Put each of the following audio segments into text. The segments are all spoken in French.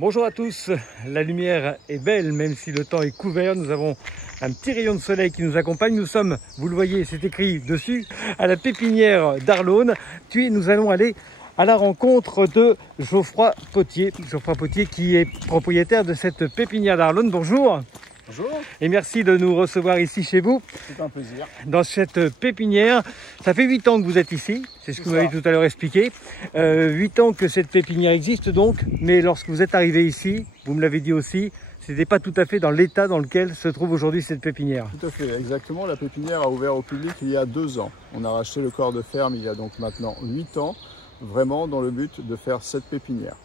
Bonjour à tous, la lumière est belle même si le temps est couvert. Nous avons un petit rayon de soleil qui nous accompagne. Nous sommes, vous le voyez, c'est écrit dessus, à la pépinière d'Arlonne. Puis nous allons aller à la rencontre de Geoffroy Potier. Geoffroy Potier qui est propriétaire de cette pépinière d'Arlonne. Bonjour. Bonjour. Et merci de nous recevoir ici chez vous. C'est un plaisir. Dans cette pépinière, ça fait 8 ans que vous êtes ici, c'est ce que vous m'avez tout à l'heure expliqué. 8 ans que cette pépinière existe donc, mais lorsque vous êtes arrivé ici, vous me l'avez dit aussi, c'était pas tout à fait dans l'état dans lequel se trouve aujourd'hui cette pépinière. Tout à fait, exactement. La pépinière a ouvert au public il y a 2 ans. On a racheté le corps de ferme il y a donc maintenant 8 ans, vraiment dans le but de faire cette pépinière.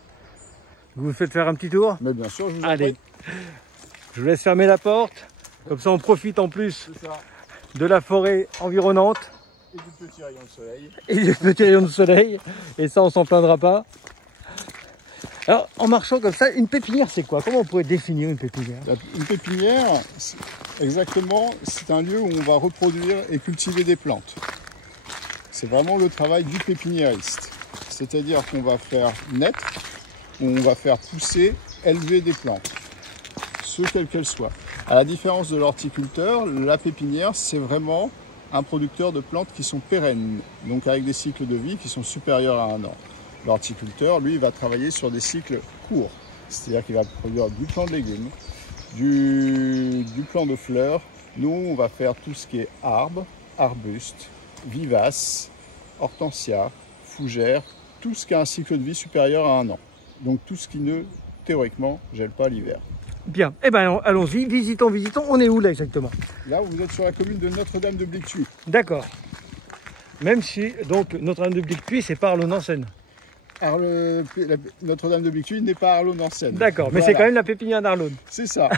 Vous me faites faire un petit tour? Mais bien sûr, je vous en Allez, prie. je vous laisse fermer la porte, comme ça on profite en plus de la forêt environnante. Et du petit rayon de soleil. Et du petit rayon de soleil, et ça on s'en plaindra pas. Alors en marchant comme ça, une pépinière c'est quoi? Comment on pourrait définir une pépinière? Une pépinière, exactement, c'est un lieu où on va reproduire et cultiver des plantes. C'est vraiment le travail du pépiniériste. C'est-à-dire qu'on va faire naître, on va faire pousser, élever des plantes, quelles qu'elles soient. À la différence de l'horticulteur, la pépinière, c'est vraiment un producteur de plantes qui sont pérennes, donc avec des cycles de vie qui sont supérieurs à 1 an. L'horticulteur, lui, va travailler sur des cycles courts, c'est-à-dire qu'il va produire du plant de légumes, du plant de fleurs. Nous, on va faire tout ce qui est arbres, arbustes, vivaces, hortensia, fougères, tout ce qui a un cycle de vie supérieur à 1 an. Donc tout ce qui ne, théoriquement, gèle pas l'hiver. Bien, eh ben allons-y, visitons. On est où là exactement? Là, vous êtes sur la commune de Notre-Dame-de-Blictuy. D'accord. Même si, donc, Notre-Dame-de-Blictuy, c'est pas Arlonne-en-Seine. Notre-Dame-de-Blictuy n'est pas Arlonne-en-Seine. D'accord, mais voilà. c'est quand même la pépinière d'Arlonne. C'est ça.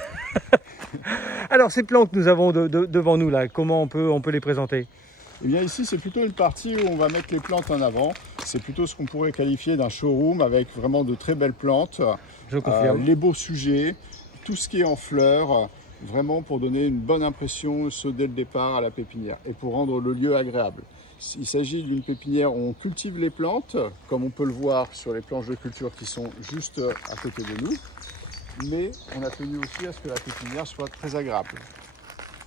Alors, ces plants que nous avons devant nous là, comment on peut les présenter? Eh bien ici, c'est plutôt une partie où on va mettre les plantes en avant. C'est plutôt ce qu'on pourrait qualifier d'un showroom avec vraiment de très belles plantes. Je confirme. Les beaux sujets, tout ce qui est en fleurs, vraiment pour donner une bonne impression, dès le départ à la pépinière et pour rendre le lieu agréable. Il s'agit d'une pépinière où on cultive les plantes, comme on peut le voir sur les planches de culture qui sont juste à côté de nous. Mais on a tenu aussi à ce que la pépinière soit très agréable.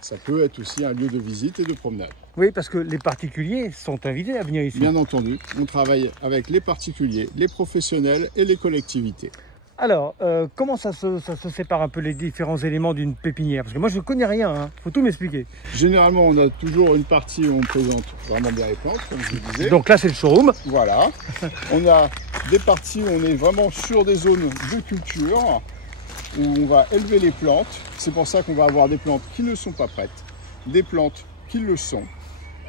Ça peut être aussi un lieu de visite et de promenade. Oui, parce que les particuliers sont invités à venir ici. Bien entendu, on travaille avec les particuliers, les professionnels et les collectivités. Alors, comment ça se sépare un peu les différents éléments d'une pépinière? Parce que moi, je ne connais rien, hein. Faut tout m'expliquer. Généralement, on a toujours une partie où on présente vraiment bien les plantes, comme je vous disais. Donc là, c'est le showroom. Voilà. On a des parties où on est vraiment sur des zones de culture, où on va élever les plantes. C'est pour ça qu'on va avoir des plantes qui ne sont pas prêtes, des plantes qui le sont.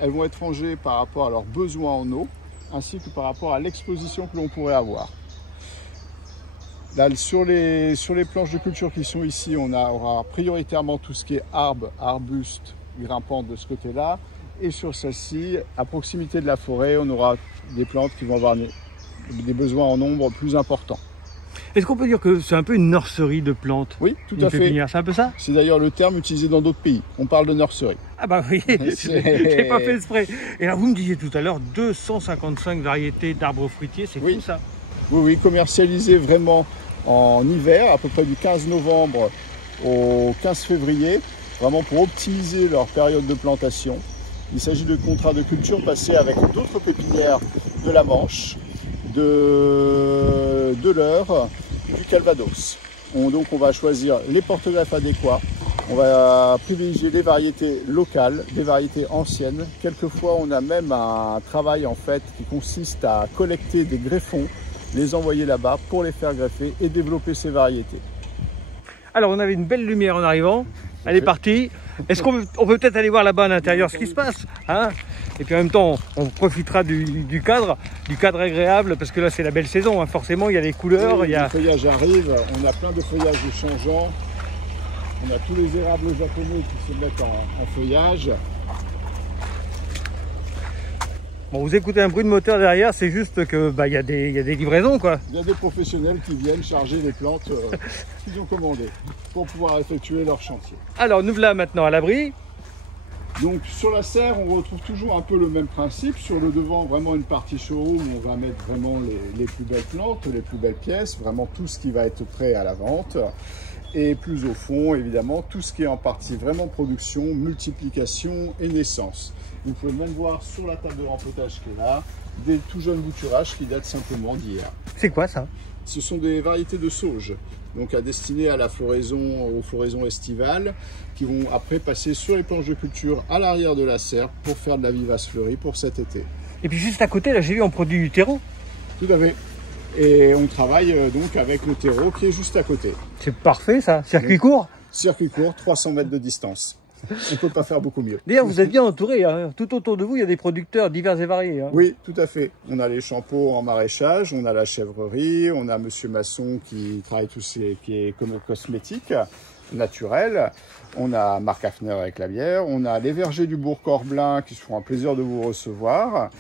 Elles vont être rangées par rapport à leurs besoins en eau, ainsi que par rapport à l'exposition que l'on pourrait avoir. Là, sur les planches de culture qui sont ici, on aura prioritairement tout ce qui est arbres, arbustes, grimpantes de ce côté-là. Et sur celle-ci, à proximité de la forêt, on aura des plantes qui vont avoir des besoins en nombre plus importants. Est-ce qu'on peut dire que c'est un peu une nurserie de plantes? Oui, tout à fait. C'est un peu ça? C'est d'ailleurs le terme utilisé dans d'autres pays. On parle de nurserie. Ah bah oui, je n'ai pas fait exprès. Et là, vous me disiez tout à l'heure, 255 variétés d'arbres fruitiers, c'est fou ça? Oui, commercialisé vraiment en hiver, à peu près du 15 novembre au 15 février, vraiment pour optimiser leur période de plantation. Il s'agit de contrats de culture passés avec d'autres pépinières de la Manche, de l'Eure, du Calvados. Donc on va choisir les porte-greffes adéquats, on va privilégier les variétés locales, des variétés anciennes. Quelquefois on a même un travail en fait qui consiste à collecter des greffons, les envoyer là-bas pour les faire greffer et développer ces variétés. Alors on avait une belle lumière en arrivant, elle est partie. Est-ce qu'on peut peut-être aller voir là-bas à l'intérieur ce qui se passe, hein? Et puis en même temps, on profitera du cadre agréable, parce que là c'est la belle saison, hein. Forcément il y a les couleurs. Oui, le feuillage arrive, on a plein de feuillages changeants. On a tous les érables japonais qui se mettent en feuillage. Bon, vous écoutez un bruit de moteur derrière, c'est juste que y a des livraisons quoi. Il y a des professionnels qui viennent charger les plantes qu'ils ont commandées pour pouvoir effectuer leur chantier. Alors nous voilà maintenant à l'abri. Donc sur la serre, on retrouve toujours un peu le même principe. Sur le devant, vraiment une partie showroom où on va mettre vraiment les plus belles plantes, les plus belles pièces, vraiment tout ce qui va être prêt à la vente. Et plus au fond, évidemment, tout ce qui est en partie vraiment production, multiplication et naissance. Vous pouvez même voir sur la table de rempotage qui est là, des tout jeunes bouturages qui datent simplement d'hier. C'est quoi ça? Ce sont des variétés de sauge, donc à destiner à la floraison, aux floraisons estivales, qui vont après passer sur les planches de culture à l'arrière de la serre pour faire de la vivace fleurie pour cet été. Et puis juste à côté, là j'ai vu on produit du terreau. Tout à fait. Et on travaille donc avec le terreau qui est juste à côté. C'est parfait ça, circuit court. Circuit court, 300 mètres de distance. On ne peut pas faire beaucoup mieux. D'ailleurs, vous êtes bien entouré. Hein. Tout autour de vous, il y a des producteurs divers et variés. Hein. Oui, tout à fait. On a les champeaux en maraîchage, on a la chèvrerie, on a Monsieur Masson qui travaille tout ce qui est comme cosmétique naturel. On a Marc Hafner avec la bière. On a les vergers du Bourg-Corblain qui se font un plaisir de vous recevoir.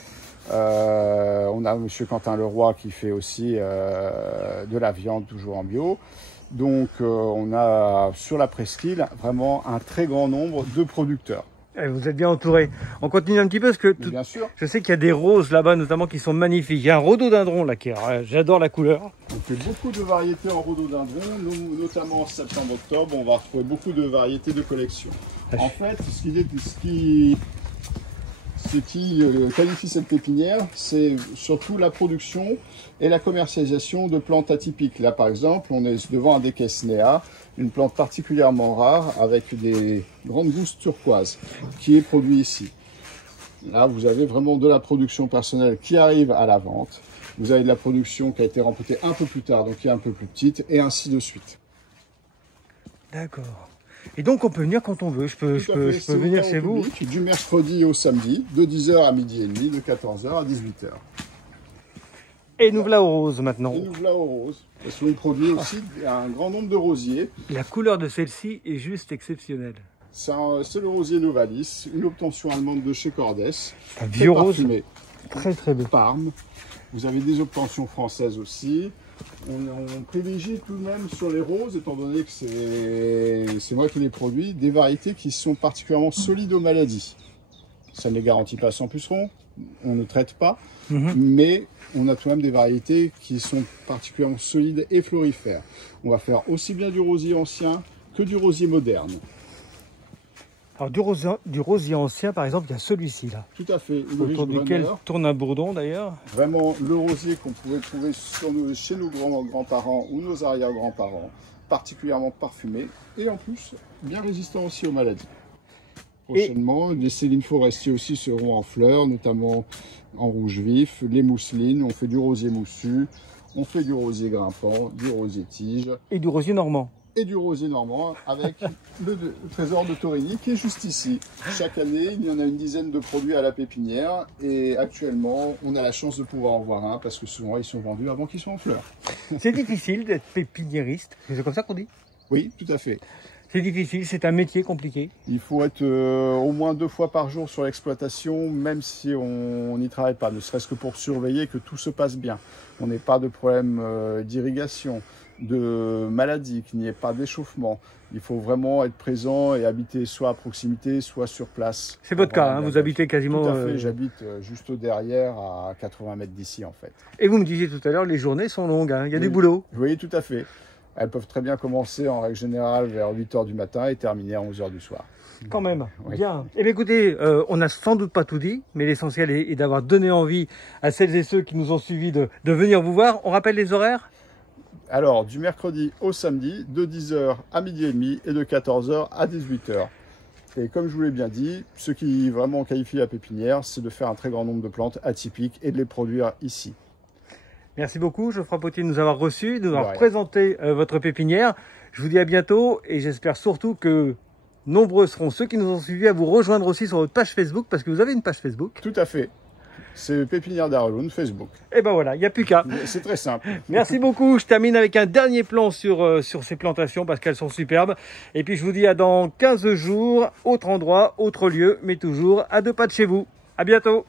On a Monsieur Quentin Leroy qui fait aussi de la viande toujours en bio. Donc on a sur la presqu'île vraiment un très grand nombre de producteurs. Et vous êtes bien entouré. On continue un petit peu parce que bien sûr. Je sais qu'il y a des roses là-bas notamment qui sont magnifiques. Il y a un rhododendron là qui j'adore la couleur. On fait beaucoup de variétés en rhododendron, notamment en septembre-octobre, on va retrouver beaucoup de variétés de collection. En fait, ce qui qualifie cette pépinière, c'est surtout la production et la commercialisation de plantes atypiques. Là, par exemple, on est devant un Decesnea, une plante particulièrement rare avec des grandes gousses turquoises, qui est produit ici. Là, vous avez vraiment de la production personnelle qui arrive à la vente. Vous avez de la production qui a été rempotée un peu plus tard, donc qui est un peu plus petite, et ainsi de suite. D'accord. Et donc on peut venir quand on veut, je peux venir chez vous du mercredi au samedi, de 10h à midi et demi, de 14h à 18h. Et nous voilà aux roses maintenant. Et nous voilà aux roses, parce qu'on produit aussi un grand nombre de rosiers. La couleur de celle-ci est juste exceptionnelle. C'est le rosier Novalis, une obtention allemande de chez Cordes. Un vieux rose, très très beau. Parme. Vous avez des obtentions françaises aussi. On privilégie tout de même sur les roses, étant donné que c'est moi qui les produis, des variétés qui sont particulièrement solides aux maladies. Ça ne les garantit pas sans puceron, on ne traite pas, mais on a tout de même des variétés qui sont particulièrement solides et florifères. On va faire aussi bien du rosier ancien que du rosier moderne. Alors du rosier ancien, par exemple, il y a celui-ci là. Tout à fait. Autour duquel tourne un bourdon d'ailleurs. Vraiment le rosier qu'on pouvait trouver chez nos grands-parents ou nos arrière-grands-parents, particulièrement parfumé et en plus bien résistant aussi aux maladies. Prochainement, les Céline forestiers aussi seront en fleurs, notamment en rouge vif, les mousselines, on fait du rosier moussu, on fait du rosier grimpant, du rosier tige. Et du rosier normand. Et du rosier normand avec le trésor de Torigny qui est juste ici. Chaque année, il y en a une dizaine de produits à la pépinière et actuellement, on a la chance de pouvoir en voir un parce que souvent, ils sont vendus avant qu'ils soient en fleurs. C'est difficile d'être pépiniériste, c'est comme ça qu'on dit? Oui, tout à fait. C'est difficile, c'est un métier compliqué. Il faut être au moins 2 fois par jour sur l'exploitation, même si on n'y travaille pas, ne serait-ce que pour surveiller que tout se passe bien. On n'ait pas de problème d'irrigation, de maladie, qu'il n'y ait pas d'échauffement. Il faut vraiment être présent et habiter soit à proximité, soit sur place. C'est votre cas, hein, vous habitez quasiment... Tout à fait, j'habite juste derrière, à 80 mètres d'ici en fait. Et vous me disiez tout à l'heure, les journées sont longues, hein, il y a du boulot. Oui, tout à fait. Elles peuvent très bien commencer en règle générale vers 8 h du matin et terminer à 11 h du soir. Quand même, oui. Bien. Eh bien écoutez, on n'a sans doute pas tout dit, mais l'essentiel est d'avoir donné envie à celles et ceux qui nous ont suivis de venir vous voir. On rappelle les horaires? Alors, du mercredi au samedi, de 10 h à midi et demi et de 14 h à 18 h. Et comme je vous l'ai bien dit, ce qui vraiment qualifie la pépinière, c'est de faire un très grand nombre de plantes atypiques et de les produire ici. Merci beaucoup, Geoffroy Potier, de nous avoir reçus, de nous avoir présenté votre pépinière. Je vous dis à bientôt et j'espère surtout que nombreux seront ceux qui nous ont suivis à vous rejoindre aussi sur votre page Facebook, parce que vous avez une page Facebook. Tout à fait. C'est Pépinière d'Arloun, Facebook. Et ben voilà, il n'y a plus qu'à. C'est très simple. Merci beaucoup. Je termine avec un dernier plan sur ces plantations parce qu'elles sont superbes. Et puis je vous dis à dans 15 jours, autre endroit, autre lieu, mais toujours à 2 pas de chez vous. À bientôt.